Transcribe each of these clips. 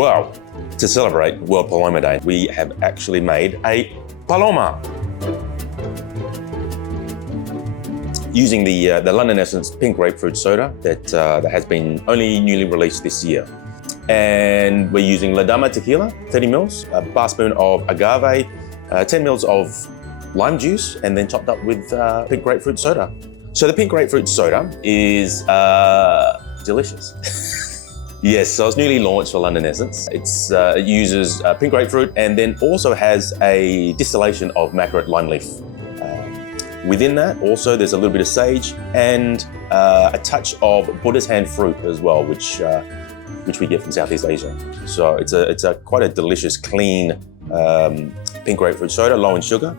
Well, to celebrate World Paloma Day, we have actually made a Paloma. Using the London Essence pink grapefruit soda that has been only newly released this year. And we're using La Dama tequila, 30 mils, a bar spoon of agave, 10 mils of lime juice, and then topped up with pink grapefruit soda. So the pink grapefruit soda is delicious. Yes, so it's newly launched for London Essence. It uses pink grapefruit and then also has a distillation of mackerate lime leaf. Within that, also, there's a little bit of sage and a touch of Buddha's hand fruit as well, which we get from Southeast Asia. So it's quite a delicious, clean pink grapefruit soda, low in sugar,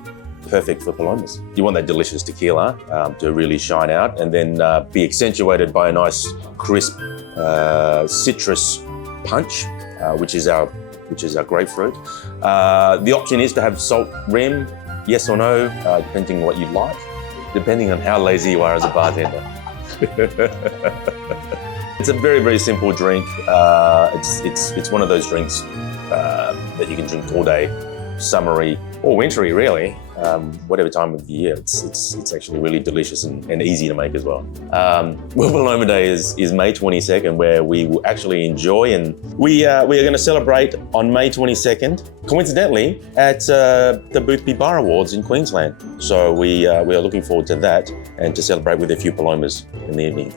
perfect for Palomas. You want that delicious tequila to really shine out and then be accentuated by a nice, crisp citrus punch, which is our grapefruit. The option is to have salt rim, yes or no, depending on what you like, depending on how lazy you are as a bartender. It's a very, very simple drink. It's one of those drinks that you can drink all day, summery or wintry, really. Whatever time of the year, it's actually really delicious and easy to make as well. World Paloma Day is May 22nd, where we will actually enjoy, and we are going to celebrate on May 22nd, coincidentally, at the Boothby Bar Awards in Queensland. So we are looking forward to that and to celebrate with a few Palomas in the evening.